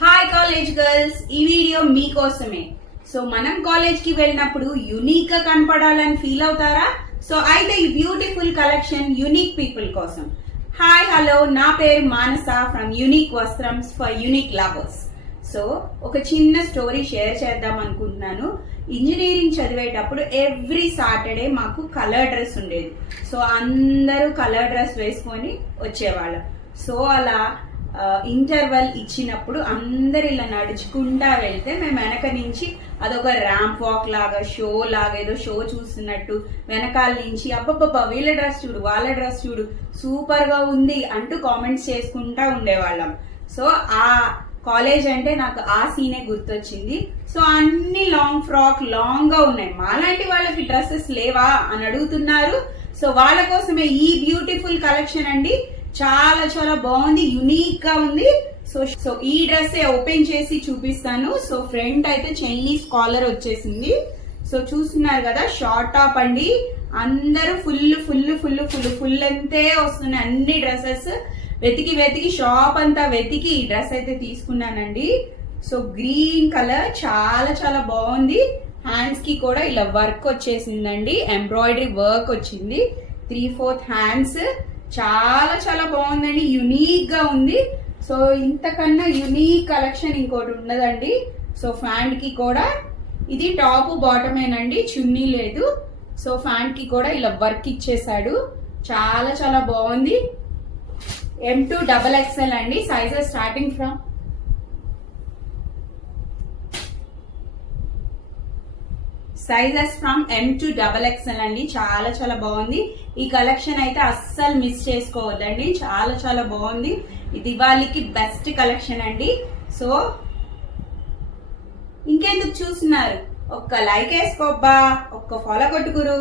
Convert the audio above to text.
Hi college girls, ఈ video మీకోసమే. So మనం కాలేజ్ కి వెళ్ళినప్పుడు యూనిక్ గా కనపడాలని ఫీల్ అవుతారా? సో అయితే ఈ బ్యూటిఫుల్ కలెక్షన్ యూనిక్ పీపుల్ కోసం. హాయ్ హలో, నా పేరు Manasa from unique Vastrams for unique lovers. So ఒక చిన్న స్టోరీ షేర్ చేద్దాం అనుకుంటున్నాను. ఇంజనీరింగ్ చదివేటప్పుడు ఎవ్రీ సాటర్డే మాకు కలర్ డ్రెస్ ఉండేది. సో అందరూ కలర్ డ్రెస్ వేసుకొని వచ్చేవాళ్ళం. సో అలా ఇంటర్వెల్ ఇచ్చినప్పుడు అందరు ఇలా నడుచుకుంటా వెళ్తే మేము వెనక నుంచి అదొక ర్యాంప్ వాక్ లాగా, షో లాగా, ఏదో షో చూస్తున్నట్టు వెనకాల నుంచి అబ్బబ్బబ్బా వీళ్ళ డ్రెస్ చూడు, వాళ్ళ డ్రెస్ చూడు, సూపర్ గా ఉంది అంటూ కామెంట్స్ చేసుకుంటా ఉండేవాళ్ళం. సో ఆ కాలేజ్ అంటే నాకు ఆ సీనే గుర్తొచ్చింది. సో అన్ని లాంగ్ ఫ్రాక్ లాంగ్ గా ఉన్నాయి. మాలాంటి వాళ్ళకి డ్రెస్సెస్ లేవా అని అడుగుతున్నారు. సో వాళ్ళ కోసమే ఈ బ్యూటిఫుల్ కలెక్షన్ అండి. చాలా చాలా బాగుంది, యునిక్ గా ఉంది. సో ఈ డ్రెస్ ఓపెన్ చేసి చూపిస్తాను. సో ఫ్రంట్ అయితే చైనీస్ కాలర్ వచ్చేసింది. సో చూస్తున్నారు కదా, షార్ట్ టాప్ అండి. అందరూ full full full full full అంతే వస్తున్నాయి అన్ని డ్రెస్సెస్. వెతికి షాప్ అంతా వెతికి ఈ డ్రెస్ అయితే తీసుకున్నానండి. సో గ్రీన్ కలర్ చాలా చాలా బాగుంది. హ్యాండ్స్ కి కూడా ఇలా వర్క్ వచ్చేసిందండి, ఎంబ్రాయిడరీ వర్క్ వచ్చింది. 3/4 హ్యాండ్స్, చాలా చాలా బాగుందండి, యునిక్ గా ఉంది. సో ఇంతకన్నా యునిక్ కలెక్షన్ ఇంకోటి ఉండదండి. సో ఫ్యాంట్ కి కూడా ఇది టాప్ బాటమేనండి, చున్నీ లేదు. సో ఫ్యాంట్ కి కూడా ఇలా వర్క్ ఇచ్చేసాడు, చాలా చాలా బాగుంది. M2 XXL అండి, sizes starting from M2 XXL అండి. చాలా చాలా బాగుంది. ఈ కలెక్షన్ అయితే అస్సలు మిస్ చేసుకోవద్దండి, చాలా చాలా బాగుంది. ఇది దివాళీకి బెస్ట్ కలెక్షన్ అండి. సో ఇంకెందుకు చూస్తున్నారు, ఒక్క లైక్ వేసుకోబ్బా, ఒక్క ఫాలో కొట్టుకురు.